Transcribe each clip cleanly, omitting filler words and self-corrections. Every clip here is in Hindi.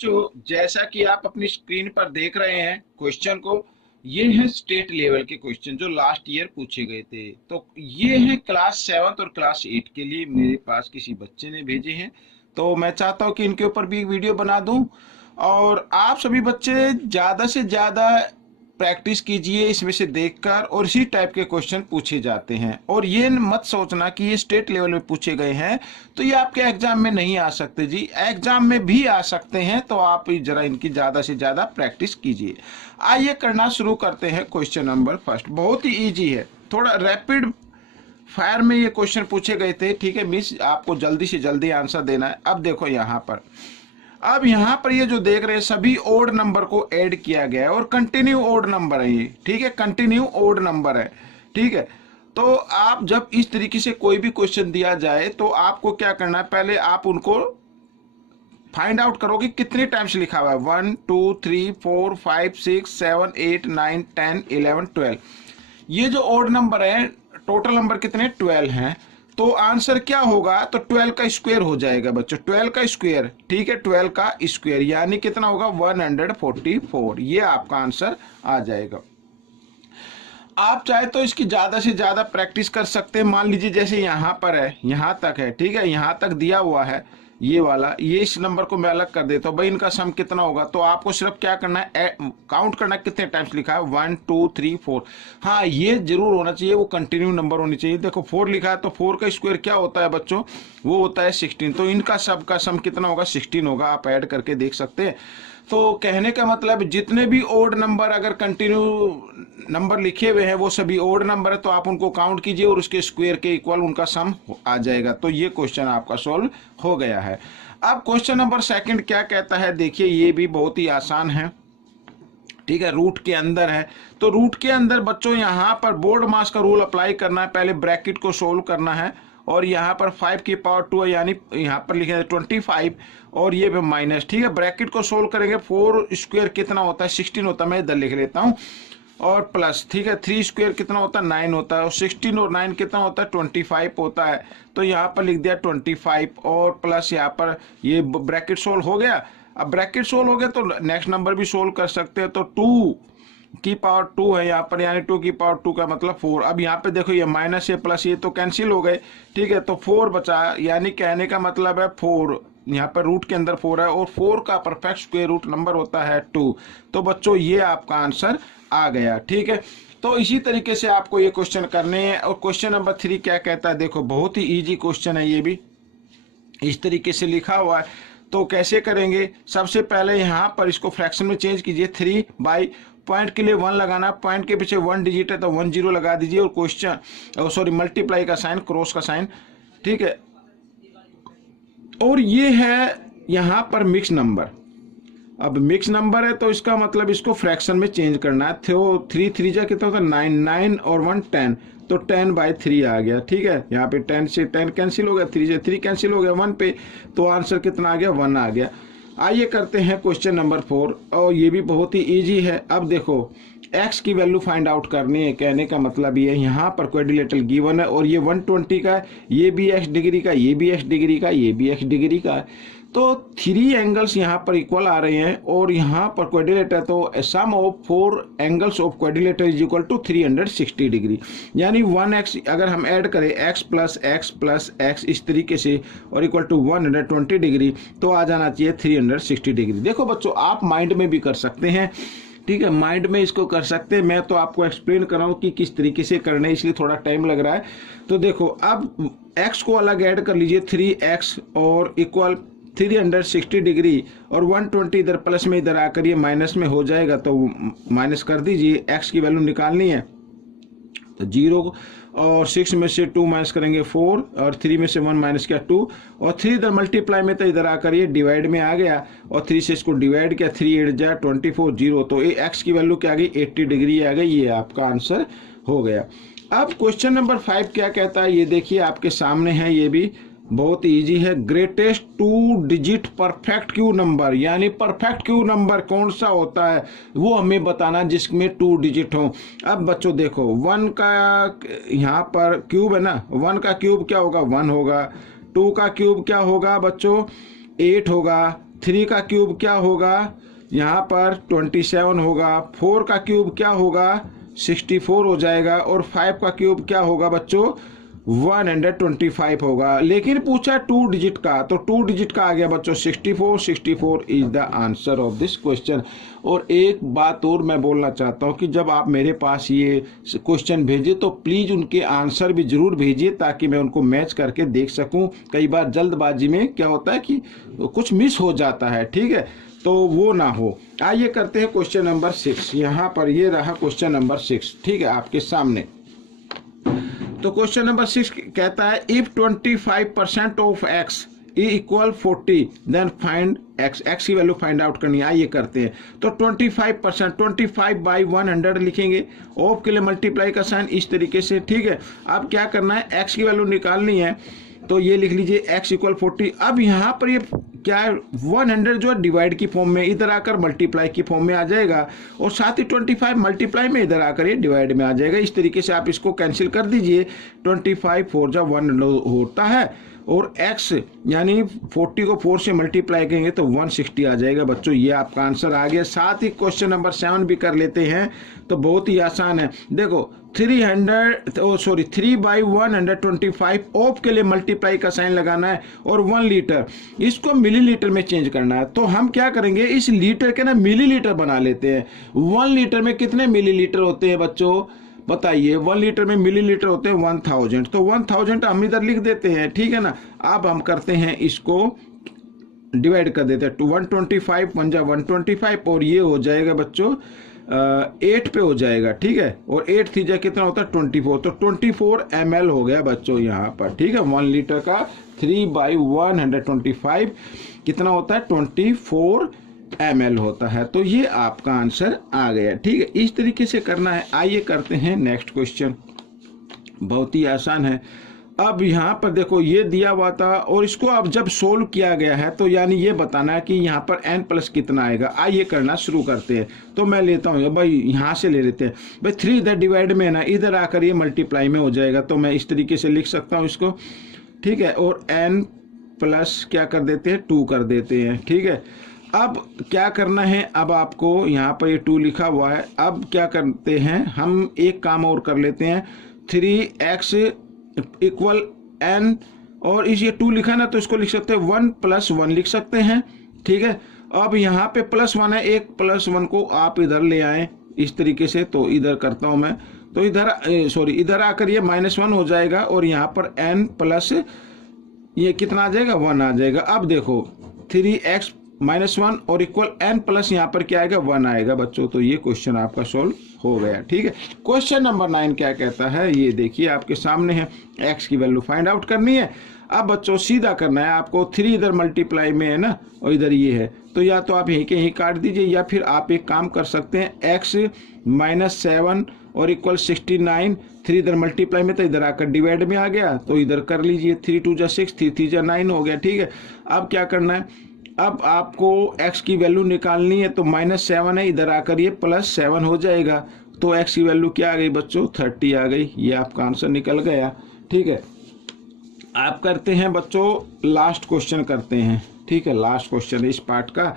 जो जैसा कि आप अपनी स्क्रीन पर देख रहे हैं क्वेश्चन को, ये है स्टेट लेवल के क्वेश्चन जो लास्ट ईयर पूछे गए थे। तो ये है क्लास 7 और क्लास 8 के लिए मेरे पास किसी बच्चे ने भेजे हैं। तो मैं चाहता हूँ कि इनके ऊपर भी एक वीडियो बना दूं और आप सभी बच्चे ज़्यादा से ज़्यादा प्रैक्टिस कीजिए इसमें से देखकर, और इसी टाइप के क्वेश्चन पूछे जाते हैं। और ये मत सोचना कि ये स्टेट लेवल में पूछे गए हैं तो ये आपके एग्जाम में नहीं आ सकते जी, एग्जाम में भी आ सकते हैं। तो आप जरा इनकी ज़्यादा से ज़्यादा प्रैक्टिस कीजिए। आइए करना शुरू करते हैं। क्वेश्चन नंबर फर्स्ट बहुत ही ईजी है, थोड़ा रैपिड फायर में ये क्वेश्चन पूछे गए थे। ठीक है मिस, आपको जल्दी से जल्दी आंसर देना है। अब देखो यहाँ पर, अब यहाँ पर ये जो देख रहे हैं सभी ओड नंबर को ऐड किया गया है और कंटिन्यू ओड नंबर है ये। ठीक है, कंटिन्यू ओड नंबर है। ठीक है, तो आप जब इस तरीके से कोई भी क्वेश्चन दिया जाए तो आपको क्या करना है, पहले आप उनको फाइंड आउट करो कि कितने टाइम्स लिखा हुआ है। 1 2 3 4 5 6 7 8 9 10 11 12। ये जो ओड नंबर है, टोटल नंबर कितने 12 हैं। तो आंसर क्या होगा, तो 12 का स्क्वायर हो जाएगा बच्चों, 12 का स्क्वायर। ठीक है, 12 का स्क्वायर यानी कितना होगा 144। ये आपका आंसर आ जाएगा। आप चाहे तो इसकी ज्यादा से ज्यादा प्रैक्टिस कर सकते हैं। मान लीजिए जैसे यहाँ पर है, यहाँ तक है। ठीक है, यहाँ तक दिया हुआ है ये वाला, ये इस नंबर को मैं अलग कर देता हूँ भाई, इनका सम कितना होगा। तो आपको सिर्फ क्या करना है, काउंट करना है कितने टाइम्स लिखा है, 1 2 3 4। हाँ, ये जरूर होना चाहिए, वो कंटिन्यू नंबर होनी चाहिए। देखो 4 लिखा है तो 4 का स्क्वायर क्या होता है बच्चों, वो होता है 16। तो इनका सब का सम कितना होगा 16 होगा। आप ऐड करके देख सकते हैं। तो कहने का मतलब जितने भी ओड नंबर अगर कंटिन्यू नंबर लिखे हुए हैं वो सभी ओड नंबर है, तो आप उनको काउंट कीजिए और उसके स्क्वायर के इक्वल उनका सम आ जाएगा। तो ये क्वेश्चन आपका सॉल्व हो गया है। अब क्वेश्चन नंबर सेकंड क्या कहता है, देखिए ये भी बहुत ही आसान है। ठीक है, रूट के अंदर है। तो रूट के अंदर बच्चों यहाँ पर बोर्ड मास का रूल अप्लाई करना है। पहले ब्रैकेट को सोल्व करना है और यहाँ पर 5 की पावर 2 है, यानी यहाँ पर लिखे 25 और ये पे माइनस। ठीक है, ब्रैकेट को सोल्व करेंगे। 4 स्क्वायर कितना होता है 16 होता है, मैं इधर लिख लेता हूँ, और प्लस। ठीक है, 3 स्क्वायर कितना होता है 9 होता है, और 16 और 9 कितना होता है 25 होता है। तो यहाँ पर लिख दिया 25 और प्लस यहाँ पर ये ब्रैकेट सोल्व हो गया। अब ब्रैकेट सोल्व हो गया तो नेक्स्ट नंबर भी सोल्व कर सकते हैं। तो 2 की पावर 2 है यहाँ पर, यानी 2 की पावर 2 का मतलब 4। अब यहाँ पे देखो ये माइनस ये प्लस ये तो कैंसिल हो गए। ठीक है, तो 4 बचा, यानी कहने का मतलब है 4, यहाँ पर रूट के अंदर 4 है और 4 का परफेक्ट स्क्वायर रूट नंबर होता है 2। तो बच्चों ये आपका आंसर आ गया। ठीक है, तो इसी तरीके से आपको ये क्वेश्चन करने हैं। और क्वेश्चन नंबर 3 क्या कहता है, देखो बहुत ही इजी क्वेश्चन है, ये भी इस तरीके से लिखा हुआ है। तो कैसे करेंगे, सबसे पहले यहाँ पर इसको फ्रैक्शन में चेंज कीजिए। 3 बाई पॉइंट के लिए 1 लगाना, पॉइंट के पीछे 1 डिजिट है तो 1 0 लगा दीजिए, और क्वेश्चन सॉरी मल्टीप्लाई का साइन, क्रॉस का साइन। ठीक है, और ये है यहाँ पर मिक्स नंबर। अब मिक्स नंबर है तो इसका मतलब इसको फ्रैक्शन में चेंज करना है। तो 3 3 जा कितना होता है 9, 9 और 1 10, तो 10/3 आ गया। ठीक है, यहाँ पे 10 से 10 कैंसिल हो गया, 3 से 3 कैंसिल हो गया 1 पे, तो आंसर कितना आ गया 1 आ गया। आइए करते हैं क्वेश्चन नंबर 4, और ये भी बहुत ही इजी है। अब देखो x की वैल्यू फाइंड आउट करनी है। कहने का मतलब ये है, यहाँ पर क्वाड्रिलेटरल गिवन है और ये 120 का है, ये भी x डिग्री का, ये भी x डिग्री का, ये भी x डिग्री का है। तो 3 एंगल्स यहाँ पर इक्वल आ रहे हैं और यहाँ पर क्वाड्रिलेटर, तो sum of 4 angles of quadrilateral is equal to 360 degree. यानी 1x अगर हम ऐड करें x प्लस x इस तरीके से और इक्वल टू 120 डिग्री, तो आ जाना चाहिए 360 डिग्री। देखो बच्चों आप माइंड में भी कर सकते हैं। ठीक है, माइंड में इसको कर सकते हैं। मैं तो आपको एक्सप्लेन कर रहा हूँ कि किस तरीके से करना है, इसलिए थोड़ा टाइम लग रहा है। तो देखो अब x को अलग ऐड कर लीजिए, 3x और इक्वल 360 डिग्री, और 120 इधर प्लस में इधर आकर ये माइनस में हो जाएगा, तो माइनस कर दीजिए। x की वैल्यू निकालनी है तो 0 और 6 में से 2 माइनस करेंगे 4, और 3 में से 1 माइनस किया 2, और 3 इधर मल्टीप्लाई में तो इधर आकर ये डिवाइड में आ गया, और 3 से इसको डिवाइड किया, 3 8 जा 24 0, तो ये x की वैल्यू क्या आ गई 80 डिग्री आ गई। ये आपका आंसर हो गया। अब क्वेश्चन नंबर 5 क्या कहता है, ये देखिए आपके सामने है, ये भी बहुत इजी है। Greatest 2 digit perfect Q number, यानी परफेक्ट क्यू नंबर कौन सा होता है वो हमें बताना जिसमें 2 डिजिट हो। अब बच्चों देखो 1 का यहाँ पर क्यूब है ना, 1 का क्यूब क्या होगा 1 होगा, 2 का क्यूब क्या होगा बच्चों 8 होगा, 3 का क्यूब क्या होगा, यहाँ पर 27 होगा, 4 का क्यूब क्या होगा, 64 हो जाएगा, और 5 का क्यूब क्या होगा बच्चों, 125 होगा। लेकिन पूछा 2 डिजिट का, तो 2 डिजिट का आ गया बच्चों 64। 64 is the answer of this question. और एक बात और मैं बोलना चाहता हूँ कि जब आप मेरे पास ये क्वेश्चन भेजिए तो प्लीज़ उनके आंसर भी ज़रूर भेजिए, ताकि मैं उनको मैच करके देख सकूँ। कई बार जल्दबाजी में क्या होता है कि कुछ मिस हो जाता है, ठीक है, तो वो ना हो। आइए करते हैं क्वेश्चन नंबर 6। यहाँ पर ये रहा क्वेश्चन नंबर 6, ठीक है, आपके सामने। तो क्वेश्चन नंबर 6 कहता है if 25% of x equal 40 then find x, x की वैल्यू फाइंड आउट करनी है। आइए करते हैं। तो 25%, 25 बाई 100 लिखेंगे, ऑफ के लिए मल्टीप्लाई का साइन इस तरीके से, ठीक है। अब क्या करना है, x की वैल्यू निकालनी है, तो ये लिख लीजिए x इक्वल 40। अब यहाँ पर ये क्या है, 100 जो है डिवाइड की फॉर्म में, इधर आकर मल्टीप्लाई की फॉर्म में आ जाएगा, और साथ ही 25 मल्टीप्लाई में इधर आकर ये डिवाइड में आ जाएगा। इस तरीके से आप इसको कैंसिल कर दीजिए। 25 4 जा 1 होता है, और x यानी 40 को 4 से मल्टीप्लाई करेंगे तो 160 आ जाएगा बच्चों। ये आपका आंसर आ गया। साथ ही क्वेश्चन नंबर 7 भी कर लेते हैं, तो बहुत ही आसान है। देखो 3 बाई 125 ऑफ के लिए मल्टीप्लाई का साइन लगाना है, और 1 लीटर इसको मिलीलीटर में चेंज करना है। तो हम क्या करेंगे, इस लीटर के ना मिलीलीटर बना लेते हैं। 1 लीटर में कितने मिलीलीटर होते हैं बच्चों, बताइए। 1 लीटर में मिलीलीटर होते हैं 1000, तो 1000 हम इधर लिख देते हैं, ठीक है ना। अब हम करते हैं इसको डिवाइड कर देते हैं, 125 1 जा 125, और ये हो जाएगा बच्चों 8 पे हो जाएगा, ठीक है। और 8 थी जा कितना होता है 24, तो 24 ml हो गया बच्चों यहाँ पर, ठीक है। 1 लीटर का 3 बाई 125 कितना होता है 24 ml होता है। तो ये आपका आंसर आ गया, ठीक है। इस तरीके से करना है। आइए करते हैं नेक्स्ट क्वेश्चन, बहुत ही आसान है। अब यहाँ पर देखो ये दिया हुआ था, और इसको अब जब सोल्व किया गया है तो यानी ये बताना है कि यहाँ पर n प्लस कितना आएगा। आइए करना शुरू करते हैं। तो मैं लेता हूँ भाई, यहाँ से ले लेते हैं भाई, 3 इधर डिवाइड में है ना, इधर आकर ये मल्टीप्लाई में हो जाएगा, तो मैं इस तरीके से लिख सकता हूँ इसको, ठीक है। और n प्लस क्या कर देते हैं 2 कर देते हैं, ठीक है। अब क्या करना है, अब आपको यहाँ पर ये 2 लिखा हुआ है। अब क्या करते हैं, हम एक काम और कर लेते हैं, 3x इक्वल n, और इस ये 2 लिखा ना, तो इसको लिख सकते हैं 1 + 1 लिख सकते हैं, ठीक है। अब यहाँ पे +1 है, 1 + 1 को आप इधर ले आए इस तरीके से, तो इधर करता हूँ मैं, तो इधर आकर ये -1 हो जाएगा, और यहाँ पर n प्लस ये कितना आ जाएगा 1 आ जाएगा। अब देखो 3x -1 और इक्वल n प्लस यहाँ पर क्या आएगा 1 आएगा बच्चों। तो ये क्वेश्चन आपका सोल्व हो गया, ठीक है। क्वेश्चन नंबर 9 क्या कहता है, ये देखिए आपके सामने है। x की वैल्यू फाइंड आउट करनी है। अब बच्चों सीधा करना है आपको, 3 इधर मल्टीप्लाई में है ना, और इधर ये है, तो या तो आप यहीं के यहीं काट दीजिए, या फिर आप एक काम कर सकते हैं, x -7 और इक्वल 69, 3 इधर मल्टीप्लाई में, तो इधर आकर डिवाइड में आ गया, तो इधर कर लीजिए, 3 2 जा 6, 3 3 जा 9 हो गया, ठीक है। अब क्या करना है, अब आपको x की वैल्यू निकालनी है, तो -7 है, इधर आकर ये +7 हो जाएगा, तो x की वैल्यू क्या आ गई बच्चों 30 आ गई। ये आपका आंसर निकल गया, ठीक है। आप करते हैं बच्चों लास्ट क्वेश्चन करते हैं, ठीक है। लास्ट क्वेश्चन इस पार्ट का,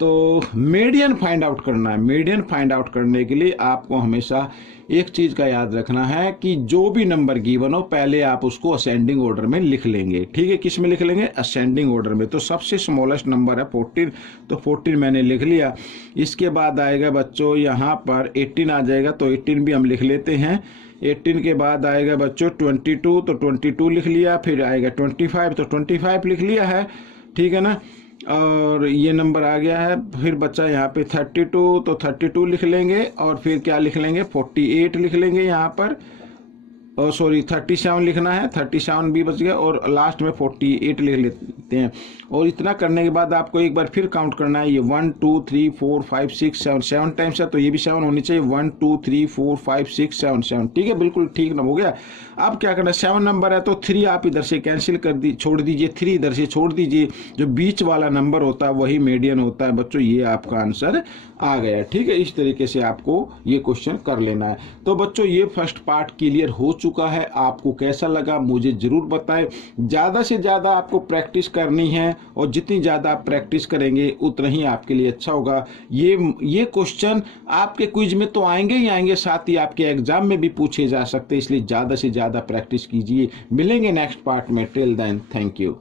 तो मीडियन फाइंड आउट करना है। मीडियन फाइंड आउट करने के लिए आपको हमेशा एक चीज़ का याद रखना है कि जो भी नंबर गिवन हो पहले आप उसको असेंडिंग ऑर्डर में लिख लेंगे, ठीक है। किस में लिख लेंगे, असेंडिंग ऑर्डर में। तो सबसे स्मॉलेस्ट नंबर है 14, तो 14 मैंने लिख लिया। इसके बाद आएगा बच्चों यहाँ पर 18 आ जाएगा, तो 18 भी हम लिख लेते हैं। 18 के बाद आएगा बच्चों 22, तो 22 लिख लिया। फिर आएगा 25, तो 25 लिख लिया है, ठीक है ना। और ये नंबर आ गया है। फिर बच्चा यहाँ पे 32, तो 32 लिख लेंगे, और फिर क्या लिख लेंगे 48 लिख लेंगे यहाँ पर, और 37 लिखना है, 37 भी बच गया, और लास्ट में 48 लिख लेते हैं। और इतना करने के बाद आपको एक बार फिर काउंट करना है। ये 1 2 3 4 5 6 7 टाइम्स है, तो ये भी 7 होनी चाहिए। 1 2 3 4 5 6 7, ठीक है, बिल्कुल ठीक ना हो गया। अब क्या करना है, 7 नंबर है, तो 3 आप इधर से कैंसिल कर छोड़ दीजिए, 3 इधर से छोड़ दीजिए। जो बीच वाला नंबर होता है वही मीडियन होता है बच्चों। ये आपका आंसर आ गया, ठीक है। इस तरीके से आपको ये क्वेश्चन कर लेना है। तो बच्चों ये फर्स्ट पार्ट क्लियर हो चुका चुका है, आपको कैसा लगा मुझे ज़रूर बताएं। ज़्यादा से ज़्यादा आपको प्रैक्टिस करनी है और जितनी ज़्यादा आप प्रैक्टिस करेंगे उतना ही आपके लिए अच्छा होगा। ये क्वेश्चन आपके क्विज में तो आएंगे ही आएंगे, साथ ही आपके एग्जाम में भी पूछे जा सकते हैं, इसलिए ज़्यादा से ज़्यादा प्रैक्टिस कीजिए। मिलेंगे नेक्स्ट पार्ट में, टिल देन थैंक यू।